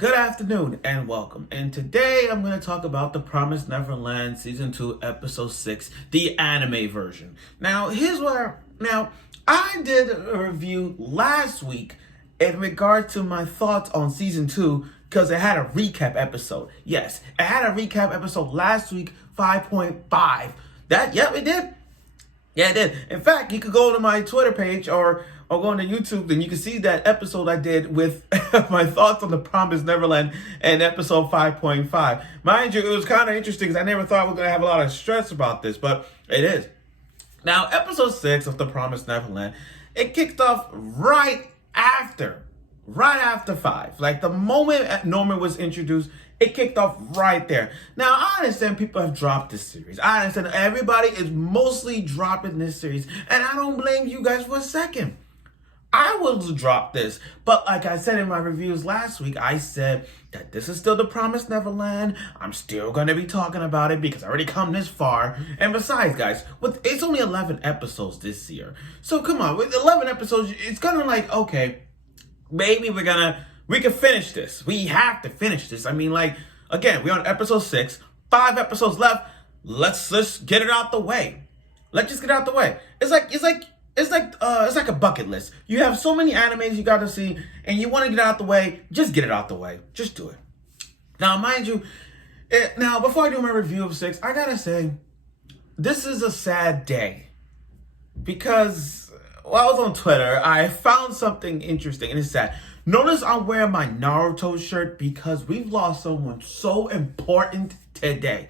Good afternoon and welcome. And today I'm going to talk about The Promised Neverland Season 2, Episode 6, the anime version. Now, I did a review last week in regard to my thoughts on Season 2 because it had a recap episode. Yes, it had a recap episode last week, 5.5. Yep, it did. Yeah, it did. In fact, you could go to my Twitter page or go on to YouTube and you can see that episode I did with my thoughts on The Promised Neverland and episode 5.5. Mind you, it was kind of interesting because I never thought we were going to have a lot of stress about this, but it is. Now, episode 6 of The Promised Neverland, it kicked off right after 5. Like the moment Norman was introduced, it kicked off right there. Now, I understand people have dropped this series. I understand everybody is mostly dropping this series, and I don't blame you guys for a second. I will drop this, but like I said in my reviews last week, I said that this is still The Promised Neverland. I'm still going to be talking about it because I already come this far. And besides, guys, it's only 11 episodes this year. So come on, with 11 episodes, it's kind of like, okay, maybe we can finish this. We have to finish this. I mean, like, again, we're on episode 6, 5 episodes left. Let's just get it out the way. Let's just get it out the way. It's like a bucket list. You have so many animes you got to see, and you want to get it out the way. Just get it out the way. Just do it. Now, mind you, before I do my review of 6, I gotta say, this is a sad day because while I was on Twitter, I found something interesting, and it's sad. Notice I'm wearing my Naruto shirt because we've lost someone so important today.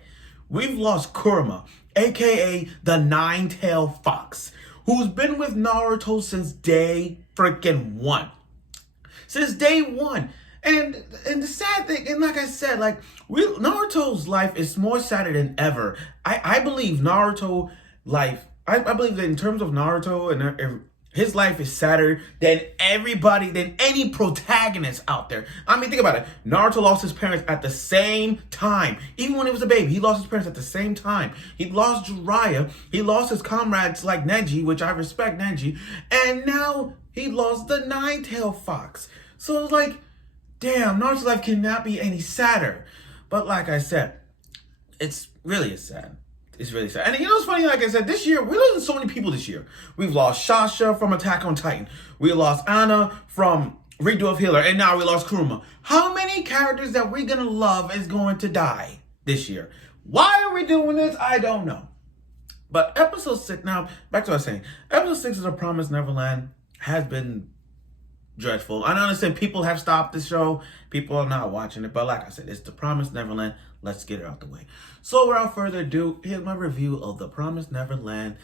We've lost Kurama, aka the Nine-Tailed Fox, who's been with Naruto since day freaking one. Since day one. And the sad thing, and like I said, Naruto's life is more sadder than ever. I believe Naruto life, I believe that in terms of Naruto and his life is sadder than any protagonist out there. I mean, think about it. Naruto lost his parents at the same time. Even when he was a baby, he lost his parents at the same time. He lost Jiraiya. He lost his comrades like Neji, which I respect Neji. And now he lost the Nine-Tailed Fox. So it's like, damn, Naruto's life cannot be any sadder. But like I said, it's really sad. It's really sad. And you know what's funny? Like I said, this year, we're losing so many people this year. We've lost Sasha from Attack on Titan. We lost Anna from Redo of Healer. And now we lost Kurama. How many characters that we're going to love is going to die this year? Why are we doing this? I don't know. But episode 6, now, back to what I was saying. Episode 6 of The Promised Neverland has been dreadful. I understand people have stopped the show. People are not watching it. But like I said, it's The Promised Neverland. Let's get it out the way. So without further ado, here's my review of The Promised Neverland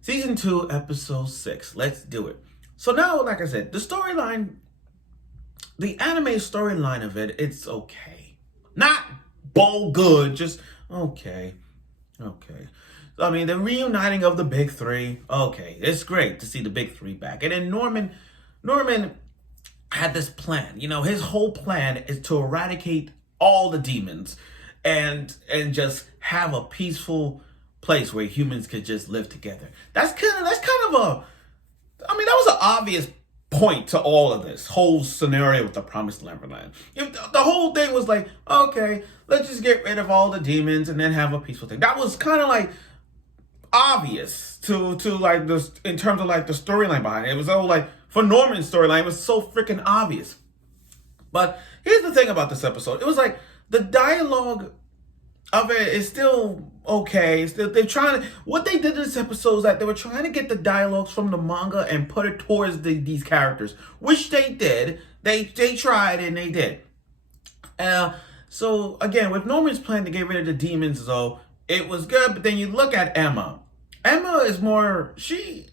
Season 2, Episode 6. Let's do it. So now, like I said, the storyline, the anime storyline of it, it's okay. Not good, just okay. Okay. I mean, the reuniting of the big three, okay. It's great to see the big three back. And then Norman had this plan. You know, his whole plan is to eradicate all the demons and just have a peaceful place where humans could just live together. That was an obvious point to all of this whole scenario with The Promised Neverland. The whole thing was like, okay, let's just get rid of all the demons and then have a peaceful thing. That was kind of like obvious to like this in terms of like the storyline behind it. It was all like, for Norman's storyline, it was so freaking obvious. But here's the thing about this episode. It was like the dialogue of it is still okay. What they did in this episode is that they were trying to get the dialogues from the manga and put it towards these characters, which they did. They tried and they did. So again, with Norman's plan to get rid of the demons, though, it was good. But then you look at Emma. Emma is more, she's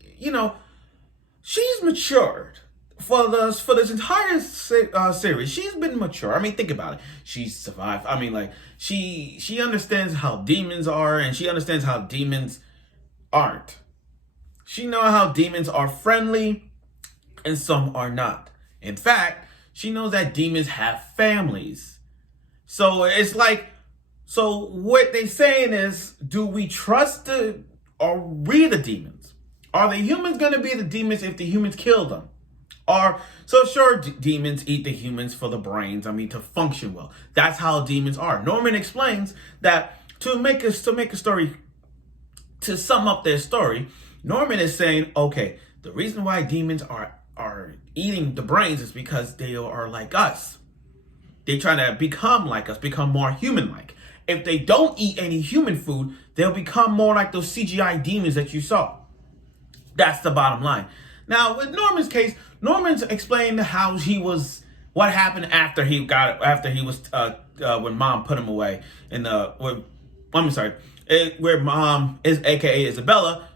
matured for this entire series. She's been mature. I mean, think about it. She's survived. I mean, like she understands how demons are, and she understands how demons aren't. She knows how demons are friendly, and some are not. In fact, she knows that demons have families. So it's like, so what they're saying is, do we trust are we the demons? Are the humans going to be the demons if the humans kill them? Or, so sure, demons eat the humans for the brains, to function well. That's how demons are. Norman explains that to make a story, to sum up their story, Norman is saying, okay, the reason why demons are eating the brains is because they are like us. They're trying to become like us, become more human-like. If they don't eat any human food, they'll become more like those CGI demons that you saw. That's the bottom line. Now, with Norman's case, Norman's explained what happened after he was when Mom put him away where Mom is, aka Isabella,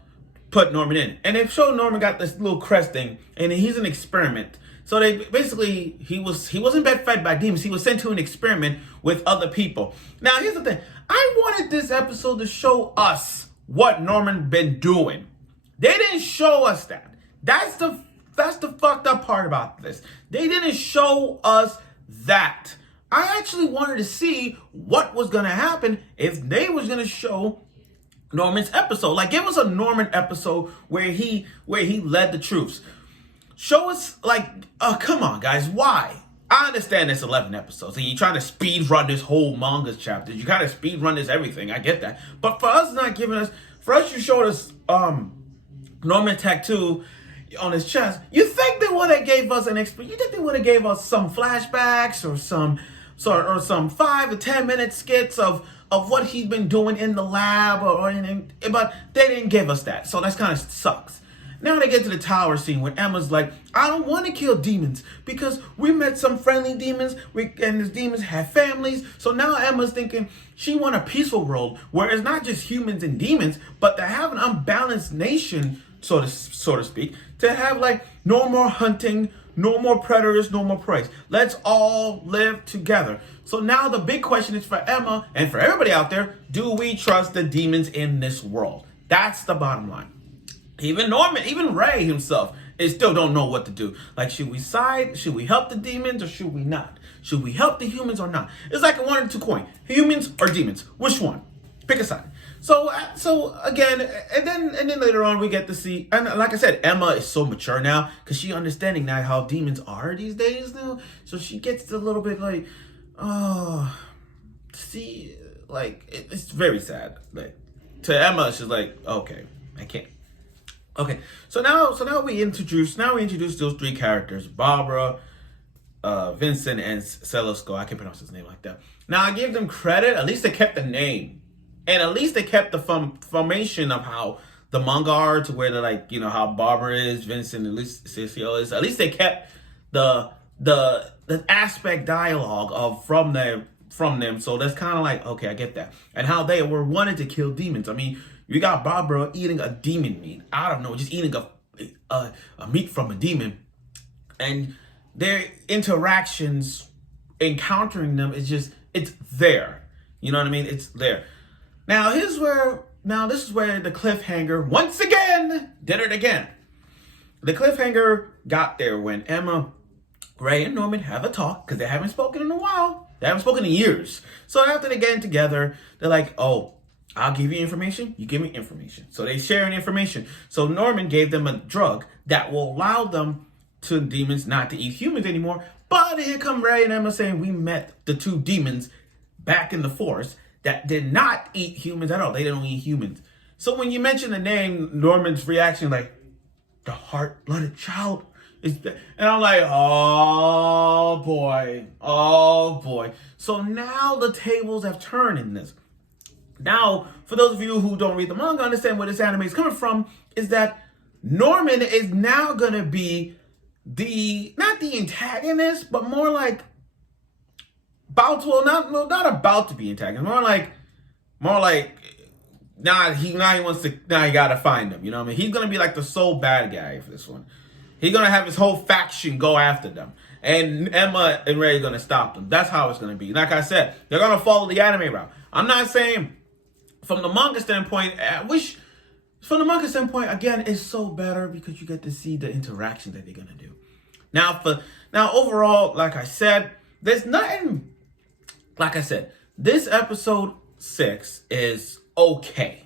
put Norman in, and they showed Norman got this little crest thing, and he's an experiment. So they basically he wasn't fed by demons. He was sent to an experiment with other people. Now here's the thing: I wanted this episode to show us what Norman been doing. They didn't show us that. That's the fucked up part about this. They didn't show us that. I actually wanted to see what was gonna happen if they was gonna show Norman's episode. Like, give us a Norman episode where he led the troops. Show us, come on, guys, why? I understand it's 11 episodes, and you're trying to speed run this whole manga chapter. You gotta speed run this everything. I get that, but for us, you showed us Norman tattoo on his chest. You think they would have gave us you think they would have gave us some flashbacks or some 5 or 10 minute skits of what he's been doing in the lab or anything, but they didn't give us that, so that's kind of sucks. Now they get to the tower scene where Emma's like, I don't want to kill demons because we met some friendly demons and these demons have families. So now Emma's thinking she want a peaceful world where it's not just humans and demons, but to have an unbalanced nation, so to speak, to have no more hunting, no more predators, no more prey. Let's all live together. So now the big question is for Emma and for everybody out there, do we trust the demons in this world? That's the bottom line. Even Norman, even Ray himself, still don't know what to do. Should we side? Should we help the demons or should we not? Should we help the humans or not? It's like a 1 or 2 coin. Humans or demons? Which one? Pick a side. So again, and then later on we get to see, and like I said, Emma is so mature now because she understanding now how demons are these days now. So she gets a little bit it's very sad. To Emma, she's like, okay, I can't. Okay, so now we introduce those 3 characters: Barbara, Vincent, and Cislo. I can't pronounce his name like that. Now I give them credit. At least they kept the name, and at least they kept the formation of how the manga are, to where they're how Barbara is, Vincent, at least Cislo is. At least they kept the aspect dialogue of from them. So that's kind of okay, I get that, and how they were wanted to kill demons. You got Barbara eating a demon meat. I don't know, just eating a meat from a demon. And their interactions, encountering them, it's there. You know what I mean? It's there. Now this is where the cliffhanger once again did it again. The cliffhanger got there when Emma, Ray, and Norman have a talk because they haven't spoken in a while. They haven't spoken in years. So after they get together, they're like, oh, I'll give you information, you give me information. So they sharing information. So Norman gave them a drug that will allow them demons not to eat humans anymore. But here come Ray and Emma saying we met the 2 demons back in the forest that did not eat humans at all. They don't eat humans. So when you mention the name, Norman's reaction the heart-blooded child. And I'm like, oh boy. So now the tables have turned in this. Now, for those of you who don't read the manga, understand where this anime is coming from, is that Norman is now going to be not the antagonist, but more not about to be antagonist, more like, he gotta find them, you know what I mean? He's going to be the sole bad guy for this one. He's going to have his whole faction go after them. And Emma and Ray are going to stop them. That's how it's going to be. Like I said, they're going to follow the anime route. I'm not saying... From the manga standpoint, again, it's so better because you get to see the interaction that they're gonna do. Now overall, like I said, there's nothing. Like I said, this episode 6 is okay.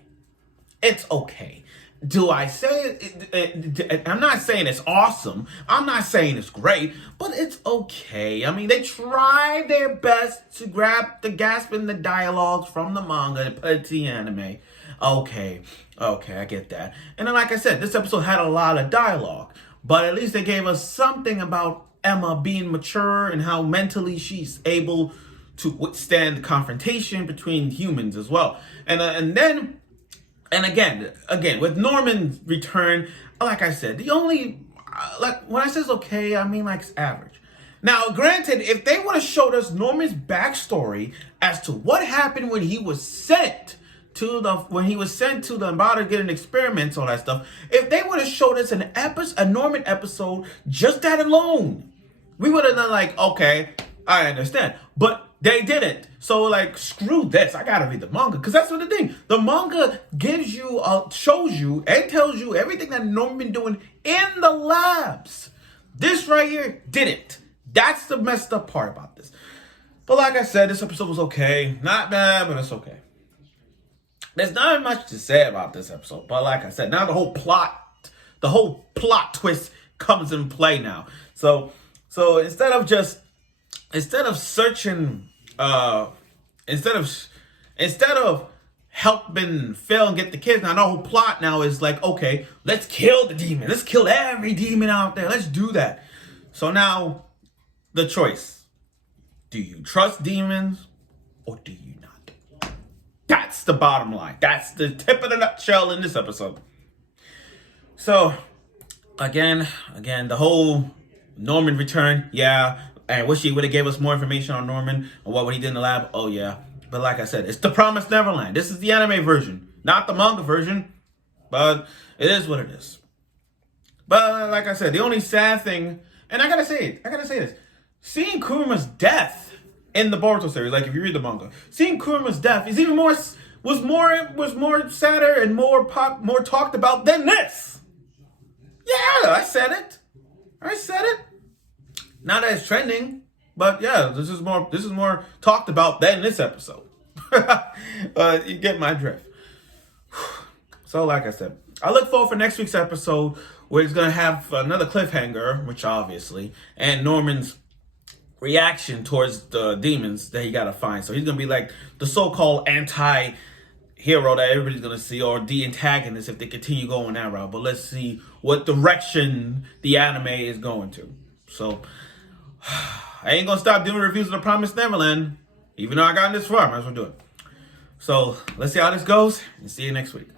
It's okay. do I say it? I'm not saying it's awesome. I'm not saying it's great, but it's okay. I mean, they tried their best to grab the gasp in the dialogues from the manga and put it to the anime. Okay, I get that. And then, like I said, this episode had a lot of dialogue, but at least they gave us something about Emma being mature and how mentally she's able to withstand the confrontation between humans as well. And again, with Norman's return, like I said, the only, like, when I says okay, I mean, like, it's average. Now, granted, if they would have showed us Norman's backstory as to what happened when he was sent to the about to get an experiment, all that stuff, if they would have showed us a Norman episode, just that alone, we would have done like, okay, I understand. But they didn't. So, like, screw this. I gotta read the manga. Because that's what the thing. The manga gives you, shows you, and tells you everything that Norman been doing in the labs. This right here didn't. That's the messed up part about this. But like I said, this episode was okay. Not bad, but it's okay. There's not much to say about this episode. But like I said, now the whole plot twist comes in play now. So instead of searching, instead of helping Phil and get the kids, now the whole plot now is like, okay, let's kill the demon. Let's kill every demon out there. Let's do that. So now the choice: do you trust demons or do you not? That's the bottom line. That's the tip of the nutshell in this episode. So again, the whole Norman return, yeah. I wish he would have gave us more information on Norman and what he did in the lab. Oh, yeah. But like I said, it's the Promised Neverland. This is the anime version, not the manga version. But it is what it is. But like I said, the only sad thing, and I gotta say this. Seeing Kuruma's death in the Boruto series, like if you read the manga, seeing Kuruma's death is even more, was more sadder and more talked about than this. Yeah, I said it. Not as trending, but yeah, this is more talked about than this episode. You get my drift. So, like I said, I look forward for next week's episode where it's gonna have another cliffhanger, which obviously, and Norman's reaction towards the demons that he gotta find. So he's gonna be like the so-called anti-hero that everybody's gonna see, or the antagonist if they continue going that route. But let's see what direction the anime is going to. So I ain't gonna stop doing reviews of The Promised Neverland. Even though I got this far, I might as well do it. So let's see how this goes and see you next week.